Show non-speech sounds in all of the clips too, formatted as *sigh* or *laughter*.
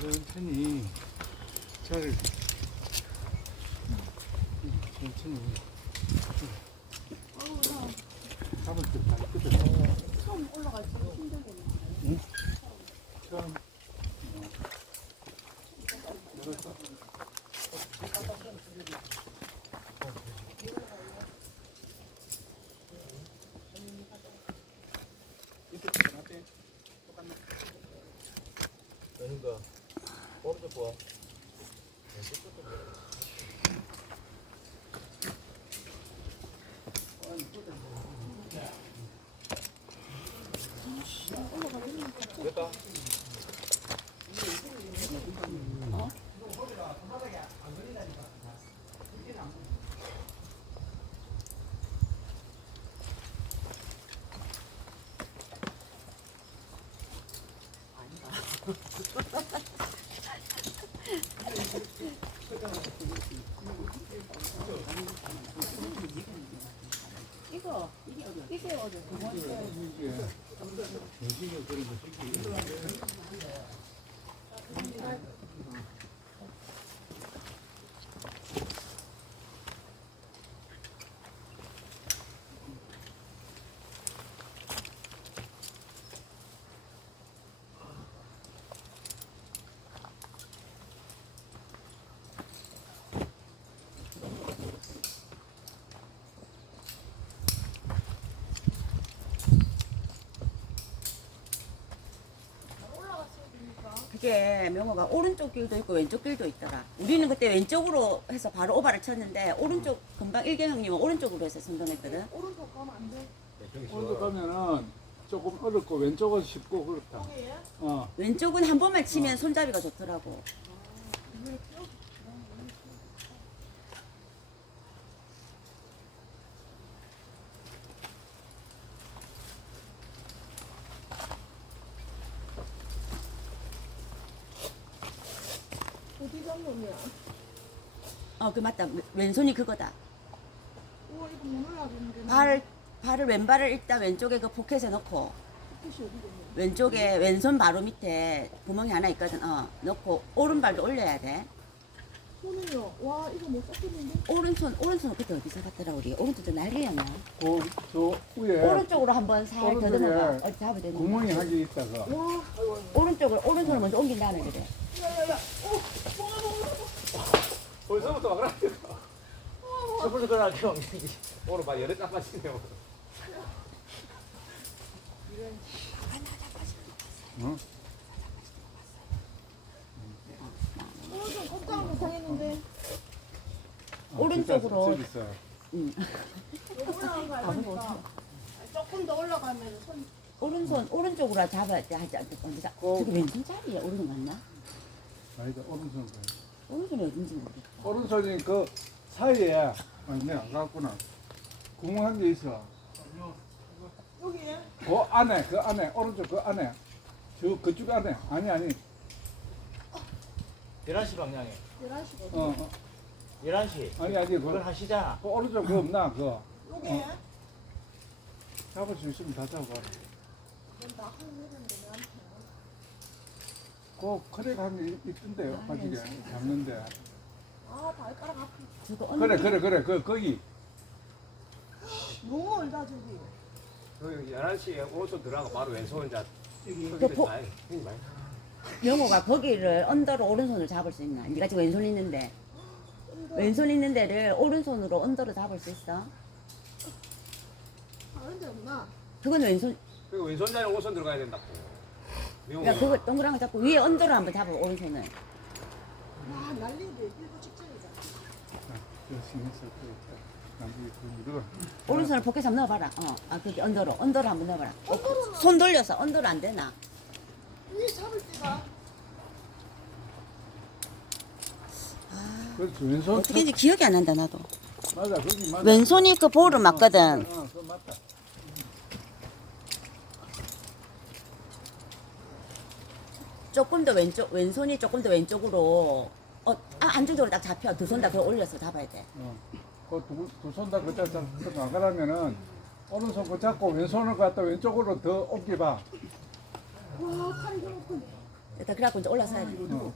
천천히 잘 천천히 잡을 때다 있거든 처음 올라갈 때 힘들겠네. 처음 그래서 그러니까 오른쪽 봐. 됐다. 이거 이게 어디 두 번째. 이게 정신이 그런 거 새끼 그게 명호가 오른쪽 길도 있고 왼쪽 길도 있더라. 우리는 그때 왼쪽으로 해서 바로 오바를 쳤는데 오른쪽 금방 일경 형님은 오른쪽으로 해서 선동했거든. 오른쪽 가면 안 돼. 오른쪽 가면은 조금 어렵고 왼쪽은 쉽고 그렇다 어 왼쪽은 한 번만 치면 손잡이가 좋더라고. 어디 장놈이야? 어, 그 맞다. 왼손이 그거다. 우와 이거 못 올라가는데. 발 발을 왼발을 일단 왼쪽에 그 포켓에 넣고? 왼쪽에 왼손 바로 밑에 구멍이 하나 있거든. 어, 넣고 오른발도 올려야 돼. 손은요. 와 이거 못 잡겠는데? 오른손 오른손은 그때 어디서 갔더라 우리 오른쪽도 난리였나? 그 저 위에 오른쪽으로 한번 살더 오른쪽에 넘어가. 어디 잡아야 되는 구멍이 하게 있다가 와 오른쪽을 오른손을 먼저 옮긴 다음에 그래. 야야야. 오 벌써부터 막으라. 저번에 그날 형 오늘 막 여러 장 빠지네요. 어? 오른쪽 꼼짝 못하겠는데. 어, 오른쪽으로. 있어. 응. 여기 올라간 거. 조금 더 올라가면 손. 오른손 오른쪽으로 잡아야 돼. 어. 저기 왼손 자리야. 오른손 맞나? 아니다 오른손 가. 오른손이 어딘지 모르겠다. 오른손이 그 사이에 아니 내가 안 갔구나 구멍 한 게 있어 여기에. 그 안에 그 안에 오른쪽 그 안에 저 그쪽 안에 아니 아니 11시 방향에. 11시. 어, 어 11시. 아니 아니 그걸 그, 하시잖아. 그 오른쪽 그 없나 그거 여기에. 잡을 수 있으면 다 잡아 나 하는 일인데 나한테. 그 크랙 한게 있던데 빠지게 잡는데 아 발가락 아프. 저거 언 그래 그래 그래 그 거기 너무 얼다 저기. 그 11시에 오른손 들어가고 바로 왼손 이제 그 포- 영호가 거기를 언더로 오른손을 잡을 수 있나? 네가 지금 왼손 있는데 왼손 있는 데를 오른손으로 언더로 잡을 수 있어? 다른 데 없나? 그건 왼손. 그리고 왼손 자리 오른손 들어가야 된다고. 그러니까 그거 동그란 거 잡고 위에 언더로 한번 잡아 오른손을. 와 난리인데 일부 직전이다. 오른손을 포켓 한번 넣어봐라. 어, 아 거기 언더로 언더로 한번 넣어봐라. 어, 언더로는 손 돌려서 언더로 안 되나? 위에 잡을 때가 그렇지 왼손 어떻게인지 기억이 안 난다 나도. 맞아 거기 맞아 왼손이 그 볼을 맞거든. 어 그거 맞다 조금 더 왼쪽 왼손이 조금 더 왼쪽으로 어 아, 안쪽으로 딱 잡혀 두 손다 그걸 올려서 잡아야 돼. 어. 그두손 다 그자 잡고 나가려면은 오른손 그 잡고 왼손을 갖다 왼쪽으로 더 옮겨봐. 와 칼이 너무 큰. 일단 그래갖고 이제 올라서야 돼. 어.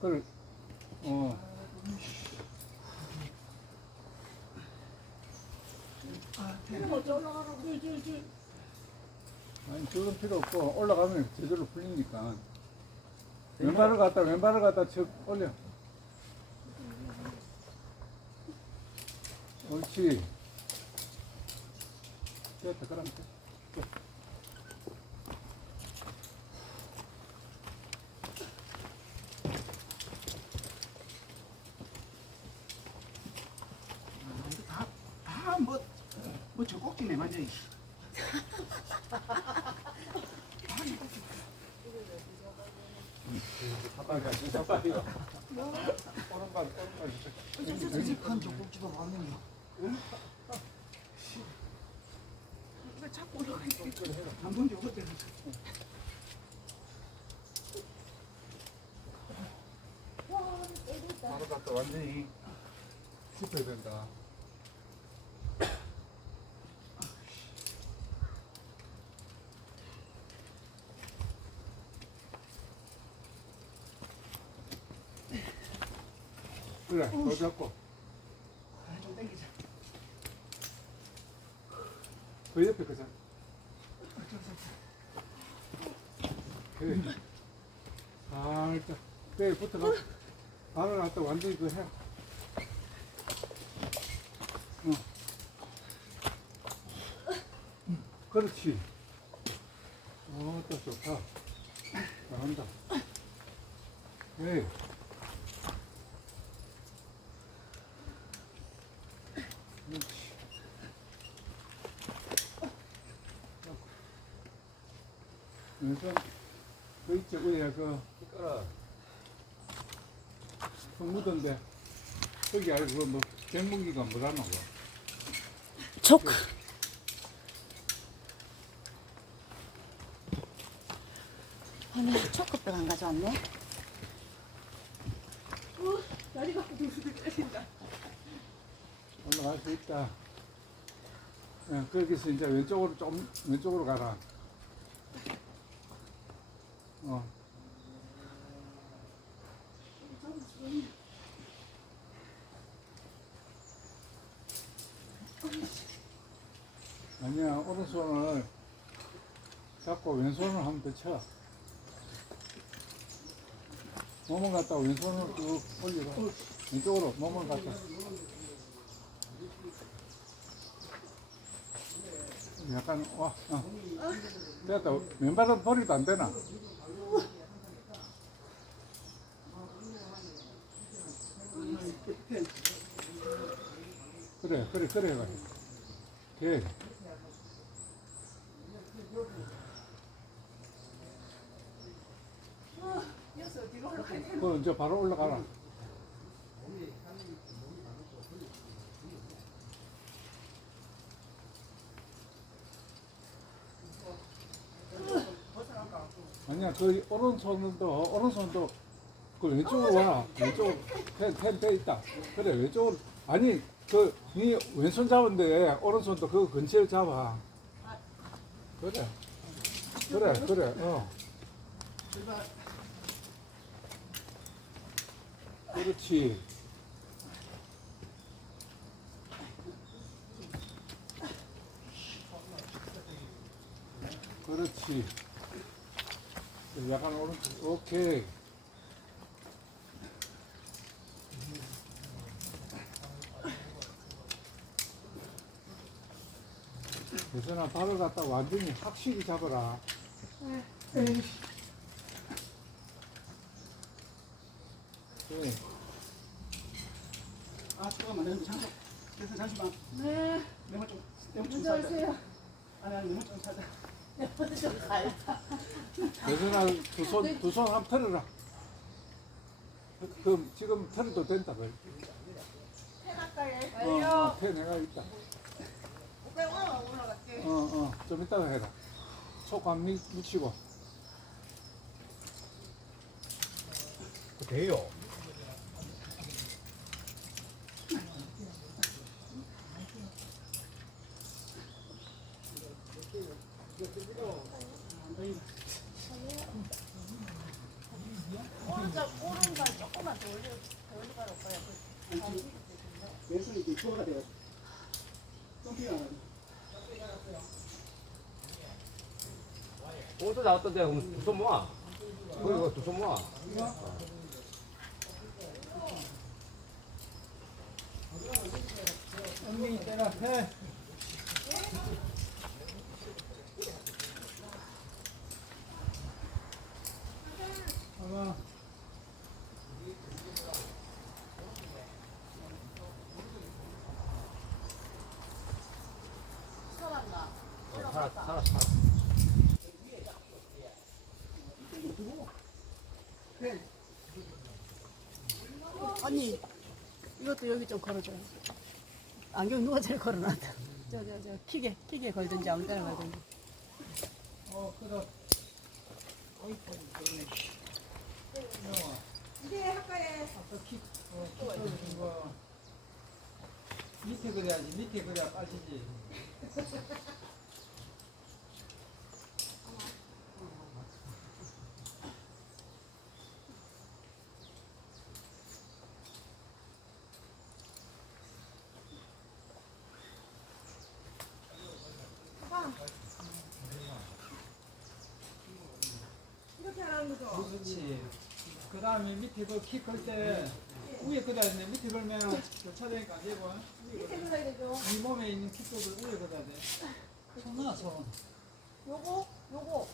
그걸 어. 줄줄줄. 아니 그건 필요 없고 올라가면 제대로 풀리니까. 왼발을 갖다 왼발을 갖다 쳐 올려. 옳지. 됐다 그럼 돼. 다뭐 뭐 젖꼭지네 완전히 바로 갖다 완전히 짚어야 된다 그래 더 잡고 좀 당기자 그 옆에 그자 그래 살짝 뼈에 붙어가 발을 갖다 완전히 그 해. 어. 그렇지. 어, 또 좋다. 네. 그렇지. 왼손 그 위에 그. 그 묻은데 거기 알고 뭐 쟁문기가 뭐라노 그 초크. 아니 초크백 안 가져왔네. 다리가 두수도 깨진다. 올라갈 수 있다. 예, 거기서 이제 왼쪽으로 좀 왼쪽으로 가라. 어. 아니야 오른손을 잡고 왼손을 한번 더 쳐. 몸을 갖다 왼손을 쭉 올리고 왼쪽으로 몸을 갖다. 약간 와, 어. 됐다. 왼발은 버리도 안 되나? 그래, 그래, 그래 가. 오케이. 이어서 뒤로 이제 바로 올라가라. 아니야, 그 오른손도 오른손도 그 왼쪽으로 와. 왼쪽 텐텐 있다. 그래, 왼쪽으로 아니 그네 왼손 잡은데 오른손도 그 근처에 잡아. 그래. 그래, 그래. 어. 그렇지. 그렇지. 약간 오른쪽. 오케이. 예선아 발을 갖다 완전히 확실히 잡아라. 네. 아 잠깐만 내가 잠깐 그래서 잠시만 네. 내가 좀 내가 좀 먼저 살자 하세요. 아니 아니 내가 좀 살자 네, 먼저 좀 가야겠다. 예선아 두손 두 손 한번 털어라. 그, 그 지금 털어도 된다. 그. 어, 어, 태 내가 있다. 오빠 올라가 올라갈게. 어, 어, 좀 이따가 해라. 속안 묻히고. 돼요. 오른쪽 오른발 조금만 더 올려 오빠야. 그 주어가 돼요. 점핑이 안 하죠. 오른쪽 나왔던데 그럼 두손 모아. 그리고 두손 모아. 엉덩이 때라 해. 봐봐. 살았나? 살았 살았. 언니 이것도 여기 좀 걸어줘요. 안경 누가 제일 걸어놨다. *laughs* 저 저 저 키게 키게 걸든지 아무 데나 걸든지. 어, 그다. 이제 할까요? 아까 키, 어, 키 떨어진 거. 밑에 그려야지. 밑에 그려야 빠지지. *laughs* 이렇게 하는 거죠? 그렇지. 그 다음에 밑에 그키 클 때 위에 그려야 되는데 밑에 걸면 저 차례니까 안 되고 이렇게 그려야 되죠? 이 몸에 있는 키 쪽을 위에 그려야 돼. 손나 손. 요거 요거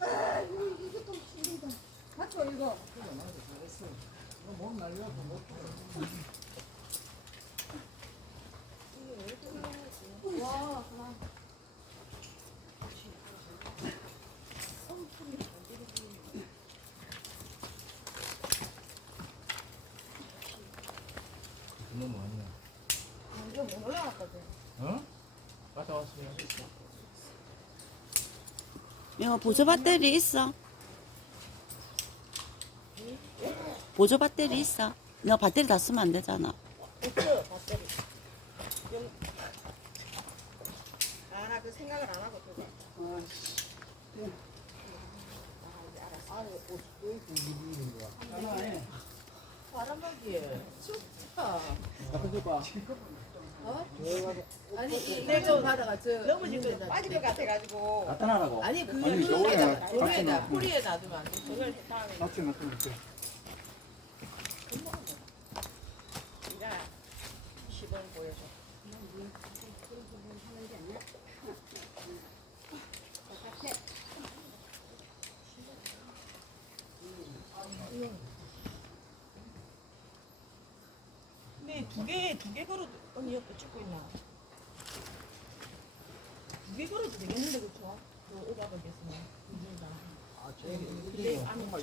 아, 이거 좀 힘들다. 맞죠 이거? 잘했어. 너몸 날려서 못 해. 와, 그만. 너무 많이야. 아, 이거 못 올라갔거든. 어? 갔다 왔어요. 이거 보조 배터리 있어? 보조 배터리 있어? 너 배터리 다 쓰면 안 되잖아. 없어 배터리. 아, 나 그 생각을 안 하고 그거. 하나에. 바람막이 좋다. 앞에 봐. 아니, 내일 좀 하다가 저 넘어질 거 빠질 것 같아가지고. 갖다 놔라고. 아니, 그 아니, 저거에 조리에다, 놔. 뿌리에 놔두면 안 돼. 저걸 다음에 같이 놔두면 돼. 이제 시범 보여줘. 근데 두 개, 두 개 걸어도, 언니 옆에 찍고 있나? 두 개 걸어도 되겠는데, 그쵸? 그 오가버겠으면. 아, 저기 한국말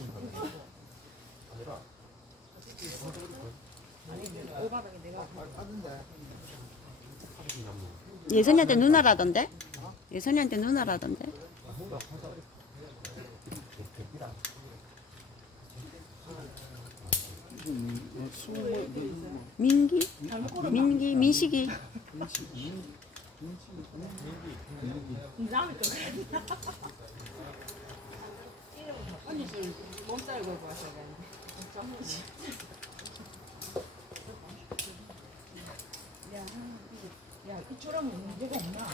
오가버게 내가. 예선이한테 누나라던데? 예선이한테 누나라던데? 민기? 민기? 민식이? 이처럼 문제가 없나?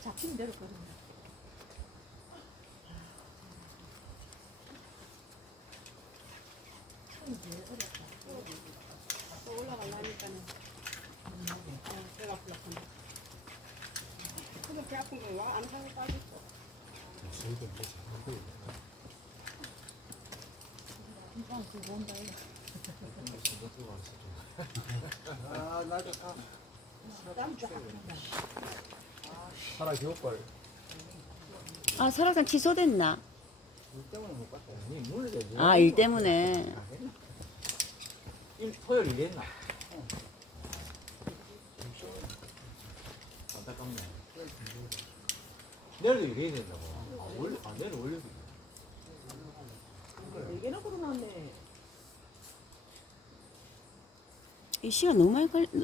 잡힌 대로 걸어. 올라가려니까는 배가 불렀다. 그럼 배 아픈 거 와안 하고 빠졌어. 아, 나도 가. 아, 설악산 취소됐나? 일 때문에 못 갔다. 니 문을 대. 아, 일 때문에. 일 토요일 일했나? 안타깝네. 내일도 일해야 된다고. 아, 월, 아 내일 월요일. 개나 걸어놨네. 이 시간 너무 많이 걸